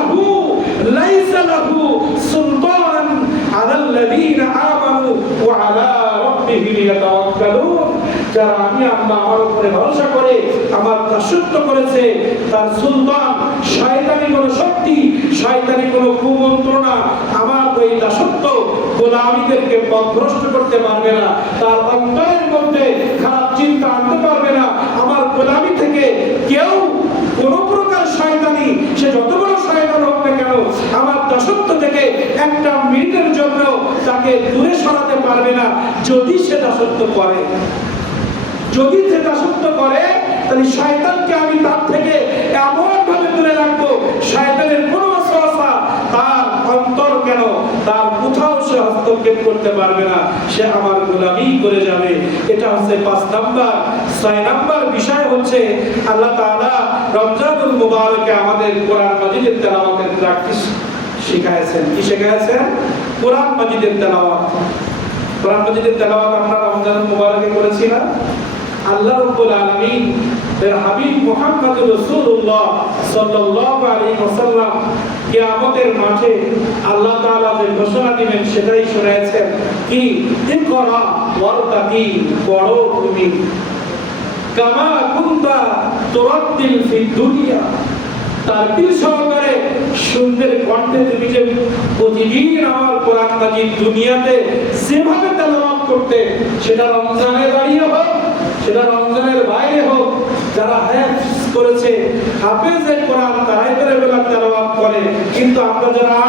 ইন্নাহু লাইসা লাহু সুলতানান আলাল্লাযীনা আমানু ওয়া আলা রাব্বিহিম ইয়াতাওয়াক্কালুন। যারা আমি আল্লাহ আমার উপরে ভরসা করে আমার দাসত্ব করেছে, তার সুলতান শয়তানি কোন শক্তি, শয়তানি কোন কুমন্ত্রণা আমার ওই দাসত্ব গোলামীদেরকে পথভ্রষ্ট করতে পারবে না। তার অন্তরের মধ্যে খারাপ চিন্তা আনতে পারবে না। আমার গোলামী থেকে কেউ কোন প্রকার শয়তানি, সে যত বড় শয়তান হোক না কেন, আমার দাসত্ব থেকে একটা মিনিটের জন্য তাকে দূরে সরাতে পারবে না। যদি সে দাসত্ব করে, যদি সে দাসত্ব করে, তাহলে শয়তানকে আমি তার থেকে এমন ভাবে দূরে রাখবো, শয়তানের কোনো ওয়াসওয়াসা তার অন্তর কেন, তার কোথাও সে হস্তক্ষেপ করতে পারবে না, সে আমার গোলামি করে যাবে। এটা হচ্ছে 5 নাম্বার। 6 নাম্বার বিষয় হচ্ছে আল্লাহ তাআলা রমজানুল মুবারকে আমাদের কোরআন মাজিদের তেলাওয়াতের প্র্যাকটিস শিখায়েছেন। কি শিখায়েছেন? কোরআন মাজিদের তেলাওয়াত। কোরআন মাজিদের তেলাওয়াত আমরা রমজানুল মুবারকে করেছি না? আল্লাহ রাব্বুল আলামিন এর হাবিব মুহাম্মদুর রাসূলুল্লাহ সাল্লাল্লাহু আলাইহি ওয়াসাল্লাম কিয়ামতের মাঠে আল্লাহ তাআলা যে ঘোষণা দিবেন সেটাই শুনিয়েছেন। কি? ইকরা ওয়ারতাকি, পড়ো তুমি, কামা কুনতা তুরাদ্দিল ফিদ দুনিয়া, তারতিল সহকারে সুন্দর কণ্ঠে তুমি যে প্রতিদিন আমার কোরআন মাজিদ দুনিয়াতে যেভাবে তেলাওয়াত করতে, সেটা রমজানে দাঁড়িয়ে হোক, সেটা রমজানের বাইরে হোক, যারা হাফেজ করেছে, হাফেজে কোরআন তারাই করে বেলা তেলাওয়াত করে। কিন্তু আমরা যারা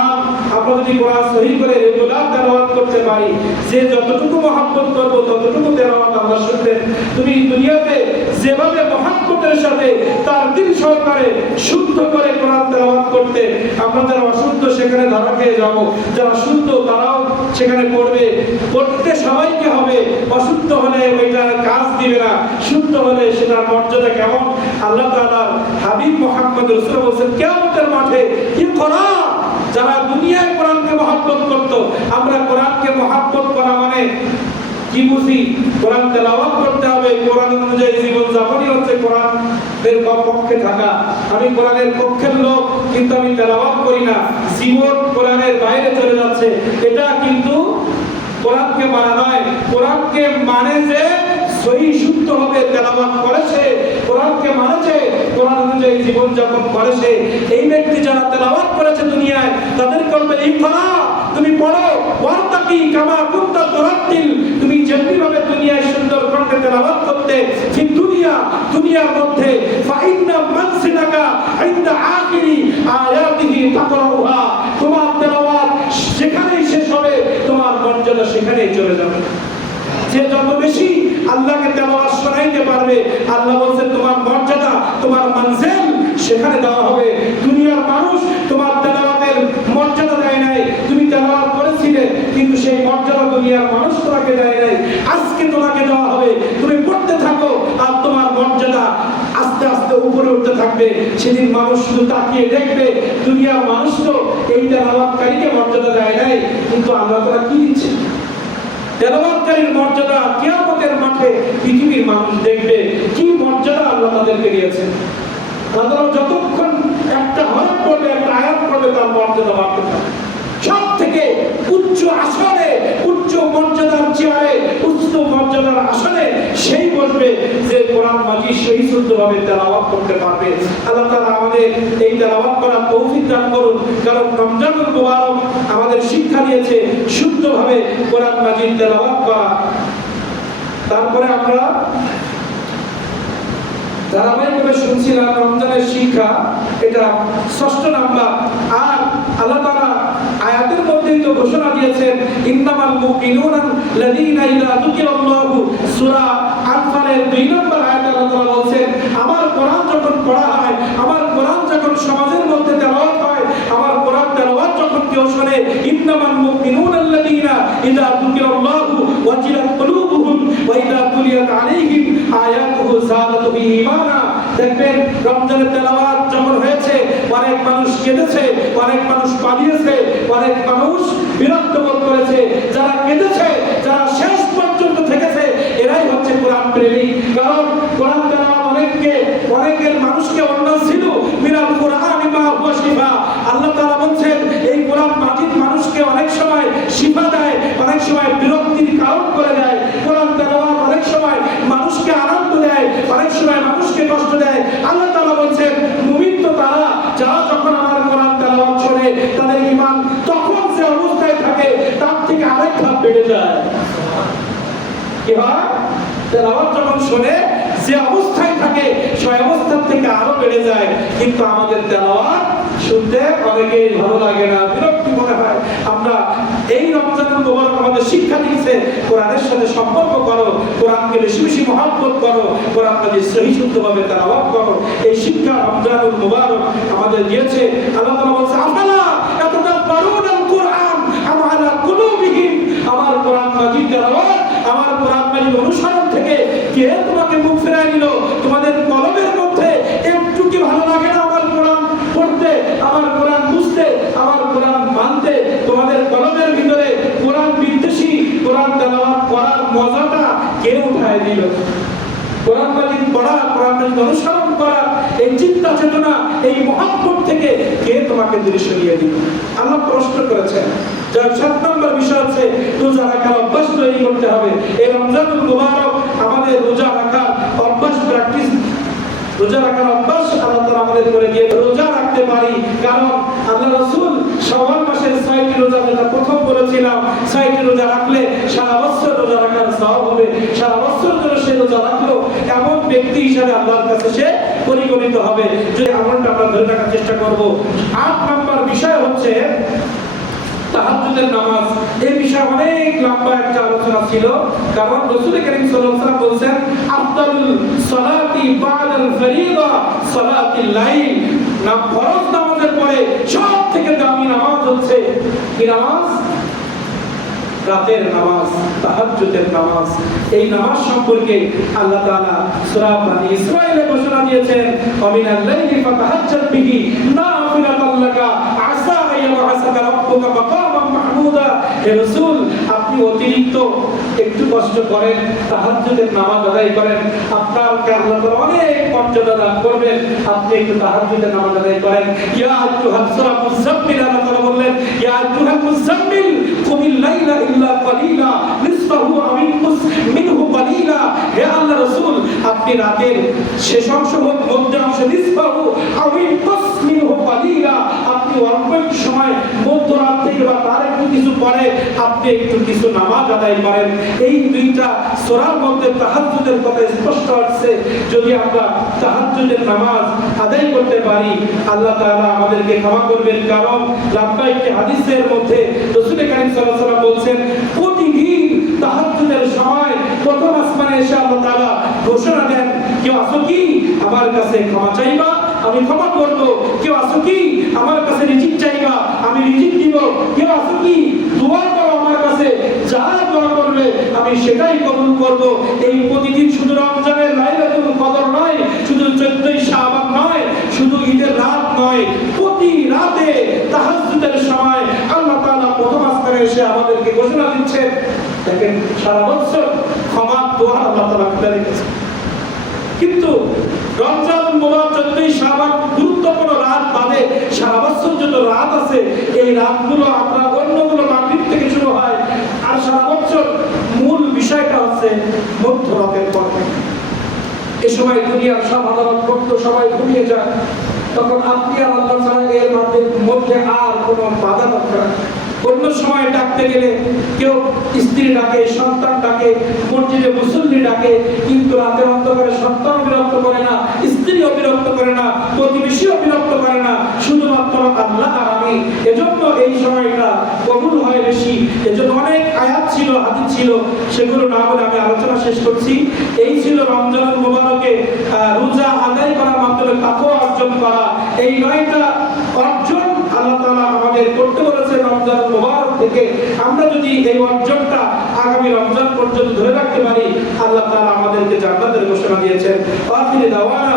আমরা যদি কোরআন সহি করে রেগুলার তেলাওয়াত করতে পারি, যে যতটুকু মহব্বত করব ততটুকু তেলাওয়াত আল্লাহ শুনবেন। তুমি দুনিয়াতে যেভাবে মহব্বতের সাথে তার দিল সহকারে শুদ্ধ করে কোরআন তেলাওয়াত করতে, আমরা যারা অশুদ্ধ সেখানে ধরা খেয়ে যাব, যারা শুদ্ধ তারাও সেখানে পড়বে। পড়তে সবাইকে হবে, অশুদ্ধ হলে ওইটার কাজ দিবে না, শুদ্ধ হলে সেটার মর্যাদা কেমন। আল্লাহ তাআলার হাবিব মুহাম্মদ রাসূলুল্লাহ বলেন কিয়ামতের মাঠে ইকরা, যারা দুনিয়ায় কোরআনকে মহব্বত করত, আমরা কোরআনকে মহব্বত করা মানে কি বুঝি? কোরআন তেলাওয়াত করতে হবে, কোরআন অনুযায়ী জীবন যাপনই হচ্ছে কোরআনের পক্ষে থাকা। আমি কোরআনের পক্ষের লোক কিন্তু আমি তেলাওয়াত করি না, জীবন কোরআনের বাইরে চলে যাচ্ছে, এটা কিন্তু কোরআনকে মানা নয়। কোরআনকে মানে যে সহি শুদ্ধ হবে তেলাওয়াত করেছে, কোরআনকে মানেছে, কোরআন অনুযায়ী জীবন যাপন করেছে, এই ব্যক্তি যারা তেলাওয়াত করেছে দুনিয়ায়, তাদের বলবে ইকরা, তুমি পড়ো, ওয়ারতাকি কামা কুনতা তুরাত্তিল, তুমি যেমনি ভাবে দুনিয়ায় সুন্দর কণ্ঠে তেলাওয়াত করতে, ঠিক দুনিয়ার মধ্যে ফাইন্না মানসিলাকা ইনদা আখিরি আয়াতিহি তাকরাউহা, তোমার তেলাওয়াত যেখানেই শেষ হবে তোমার মর্যাদা সেখানেই চলে যাবে। যে যত বেশি আল্লাহকে তেলাওয়াত শোনাইতে পারবে, আল্লাহ বলেন তোমার মর্যাদা, তোমার মানজিল সেখানে দেওয়া হবে। দুনিয়ার মানুষ তোমার তেলাওয়াতের মর্যাদা দেয় নাই, তুমি তেলাওয়াত করেছিলে কিন্তু সেই মর্যাদা দুনিয়ার মানুষ তোমাকে দেয় নাই, আজকে তোমাকে দেওয়া হবে। তুমি পড়তে থাকো আর তোমার মর্যাদা আস্তে আস্তে উপরে উঠতে থাকবে। সেদিন মানুষ শুধু তাকিয়ে দেখবে, দুনিয়ার মানুষ তো এই তেলাওয়াতকারীকে মর্যাদা দেয় নাই, কিন্তু আল্লাহ তাআলা কি দিচ্ছে? তেলাওয়াতকারীর মর্যাদা কিয়ামতের মাঠে পৃথিবীর মানুষ দেখবে, কি মর্যাদা আল্লাহ তাদেরকে দিয়েছেন। আল্লাহ যতক্ষণ একটা হরফ পড়বে, একটা আয়াত পড়বে, তার মর্যাদা বাড়তে থাকে। সব থেকে উচ্চ আসনে, উচ্চ মর্যাদার চেয়ারে, উচ্চ মর্যাদার আসনে সেই বসবে যে কোরআন মাজিদ সহি শুদ্ধভাবে তেলাওয়াত করতে পারবে। আল্লাহ তাআলা আমাদের এই তেলাওয়াত করার তৌফিক দান করুন। কারণ রমজানুল মুবারক আমাদের শিক্ষা দিয়েছে শুদ্ধভাবে কোরআন মাজিদ তেলাওয়াত করা। তারপরে আমরা ধারাবাহিকভাবে শুনছিলাম রমজানের শিক্ষা, এটা 6 নাম্বার। আর আল্লাহ তাআলা আয়াতের মধ্যেই তো ঘোষণা দিয়েছেন ইন্নামাল মুমিনুনা লাযীনা ইযা যুকিরাল্লাহু, সূরা আনফালের 2 নম্বর আয়াতে আল্লাহ তাআলা বলেন আমার কোরআন যখন পড়া হয়, আমার কোরআন যখন সমাজের মধ্যে তেলাওয়াত হয়, আমার কোরআন তেলাওয়াত যখন কেউ শুনে, ইন্নামাল মুমিনুনা লাযীনা ইযা যুকিরাল্লাহু ওয়াজিলাত কুলুবুহুম ওয়া ইযা তুলিয়াত আলাইহিম আয়াতুহু যাদাতুহুম ঈমানা। দেখবেন রমজানের তেলাওয়াত যখন হয়েছে, অনেক মানুষ কেঁদেছে, অনেক মানুষ পালিয়েছে, অনেক মানুষ বিরক্ত বোধ করেছে। যারা কেঁদেছে, যারা শেষ পর্যন্ত থেকেছে, এরাই হচ্ছে কোরআন প্রেমী। কারণ কোরআন তেলাওয়াত অনেকের মানুষকে অন্য ছিল মিনাল কোরআন মা হুয়া শিফা, আল্লাহ কি হয়, তেলাওয়াত যখন শোনে যে অবস্থায় থাকে সেই অবস্থা থেকে আরো বেড়ে যায়। কিন্তু আমাদের তেলাওয়াত শুনতে অনেকেই ভালো লাগে না, বিরক্তি মনে হয়। আমরা এই রমজানুল মুবারক আমাদের শিক্ষা দিচ্ছে কোরআনের সাথে সম্পর্ক করো, কোরআনকে বেশি বেশি মহব্বত করো, কোরআনকে সহি শুদ্ধভাবে তেলাওয়াত করো। এই শিক্ষা রমজানুল মুবারক আমাদের দিয়েছে। আল্লাহ তাআলা বলেছে আফালা ইয়াতাদাব্বারুনাল কুরআন আম আলা কুলুবিহিম, আমার কোরআন মাজিদ তেলাওয়াত, আমার কোরআন মাজিদ অনুসরণ থেকে কে তোমাকে মুখ ফেরায় নিল? তোমাদের কলমের মধ্যে একটু কি ভালো লাগে না আমার কোরআন পড়তে, আমার কোরআন বুঝতে, আমার কোরআন মানতে? তোমাদের কলমের ভিতরে কোরআন বিদ্বেষী কোরআন তেলাওয়াত করার মজাটা কে উঠায় দিল? কোরআন মাজিদ পড়া, কোরআন মাজিদ অনুসরণ করা, এই চিন্তা চেতনা, এই মহব্বত থেকে কে তোমাকে দূরে সরিয়ে দিল? আল্লাহ প্রশ্ন করেছেন। যার 7 নম্বর বিষয় হচ্ছে রোজা রাখার অভ্যাস তৈরি করতে হবে। এই রমজানুল মুবারক আমাদের রোজা রাখার অভ্যাস প্র্যাকটিস, রোজা রাখার অভ্যাস আল্লাহ তাআলা আমাদের করে দিয়ে রোজা রাখতে পারি। কারণ আল্লাহ রাসূল শাওয়াল মাসের 6টি রোজা, যেটা প্রথম বলেছিলাম, 6টি রোজা রাখলে সারা বছর রোজা রাখার সওয়াব হবে। সারা বছর ধরে সে রোজা রাখলো এমন ব্যক্তি হিসেবে আল্লাহর কাছে সে পরিগণিত হবে। যদি আমলটা আমরা ধরে রাখার চেষ্টা করব। 8 নম্বর বিষয় হচ্ছে তাহাজ্জুদের নামাজ। এই বিষয়ে অনেক লম্বা একটা আলোচনা ছিল, কারণ রাসূল করিম সাল্লাল্লাহু আলাইহি ওয়াসাল্লাম বলেছেন আফদালুল সালাতি বাদাল ফরিদা সালাতুল লাইল, না ফরজ নামাজের পরে সবথেকে দামি নামাজ হচ্ছে কি নামাজ? রাতের নামাজ, তাহাজ্জুদের নামাজ। এই নামাজ সম্পর্কে আল্লাহ তাআলা সূরা বনী ইসরাঈলে ঘোষণা দিয়েছেন ওয়ামিনাল লাইলি ফাতাহাজ্জাদ বিহি নাফিলাতাল লাকা আসা আইয়াবআসাকা রাব্বুকা মাকামান মাহমুদা। হে রাসূল, আপনি অতিরিক্ত একটু কষ্ট করেন, তাহাজ্জুদের নামাজ আদায় করেন, আপনাকে আল্লাহ তাআলা অনেক মর্যাদা দান করবেন। আপনি একটু তাহাজ্জুদের নামাজ আদায় করেন। ইয়া আইয়ুহাল সূরা মুযাম্মিল, আল্লাহ তাআলা বললেন ইয়া আইয়ুহাল মুযাম্মিল কুমিল লাইলা ইল্লা কালিলা নিসফাহু আও ইনকুস মিনহু কালিলা। হে আল্লাহ রাসূল, আপনি রাতের শেষ অংশ হোক, মধ্য অংশ, নিসফাহু আও ইনকুস মিনহু কালিলা, আপনি অল্প একটু সময় মধ্যরাত থেকে বা তার একটু কিছু পরে আপনি একটু কিছু নামাজ আদায় করেন। এই দুইটা সূরার মধ্যে তাহাজ্জুদের কথা স্পষ্ট আছে। যদি আমরা তাহাজ্জুদের নামাজ আদায় করতে পারি আল্লাহ তাআলা আমাদেরকে ক্ষমা করবেন। কারণ লম্বা একটি হাদিসের মধ্যে রাসূল করিম সাল্লাল্লাহু আলাইহি ওয়াসাল্লাম বলেছেন প্রতিদিন তাহাজ্জুদের সময় প্রথম আসমানে এসে আল্লাহ তাআলা ঘোষণা দেন, কেউ আসো কি আমার কাছে ক্ষমা চাইবা, আমি ক্ষমা করব। কেউ আসো কি আমার কাছে রিজিক চাইবা, আমি রিজিক দিব। কেউ আসো কি দোয়া করো আমার কাছে, যা দোয়া করবে আমি সেটাই কবুল করব। এই প্রতিদিন শুধু রমজানের লাইলাতুল কদর নয়, শুধু 14ই শাবান নয়, শুধু ঈদের রাত নয়, প্রতি রাতে তাহাজ্জুদের সময় আল্লাহ তাআলা প্রথম আসমানে এসে আমাদেরকে ঘোষণা দিচ্ছেন। দেখেন সারা বছর ক্ষমার দোয়া আল্লাহ তাআলা খুলে রেখেছেন। কিন্তু রমজানুল মুবারক 14ই শাবান গুরুত্বপূর্ণ রাত বাদে সারা বছর যত রাত আছে এই রাতগুলো আমরা অন্যগুলো মাগরিব থেকে শুরু হয়, আর সারা বছর মূল বিষয়টা হচ্ছে মধ্যরাতের পর। এই সময় দুনিয়ার সব আদালত করত সবাই ঘুমিয়ে যায়, তখন আপনি আর আল্লাহ ছাড়া এর মধ্যে আর কোনো বাধা থাকে না। অন্য সময় ডাকতে গেলে কেউ স্ত্রী ডাকে, সন্তান ডাকে, মসজিদে মুসল্লি ডাকে, কিন্তু রাতের অন্ধকারে সন্তান বিরক্ত করে না, স্ত্রীও বিরক্ত করে না, প্রতিবেশীও বিরক্ত করে না, শুধুমাত্র আল্লাহ আর আমি। এজন্য এই সময়টা কবুল হয় বেশি। এজন্য অনেক আয়াত ছিল, হাদিস ছিল, সেগুলো না বলে আমি আলোচনা শেষ করছি। এই ছিল রমজানুল মুবারকে রোজা আদায় করার মাধ্যমে তাকওয়া অর্জন করা। এই 9টা অর্জন আল্লাহ তাআলা আমাদের করতে বলেছে রমজানুল মুবারক থেকে। আমরা যদি এই অর্জনটা আগামী রমজান পর্যন্ত ধরে রাখতে পারি আল্লাহ তাআলা আমাদেরকে জান্নাতের ঘোষণা দিয়েছেন। আখির দাওয়ানা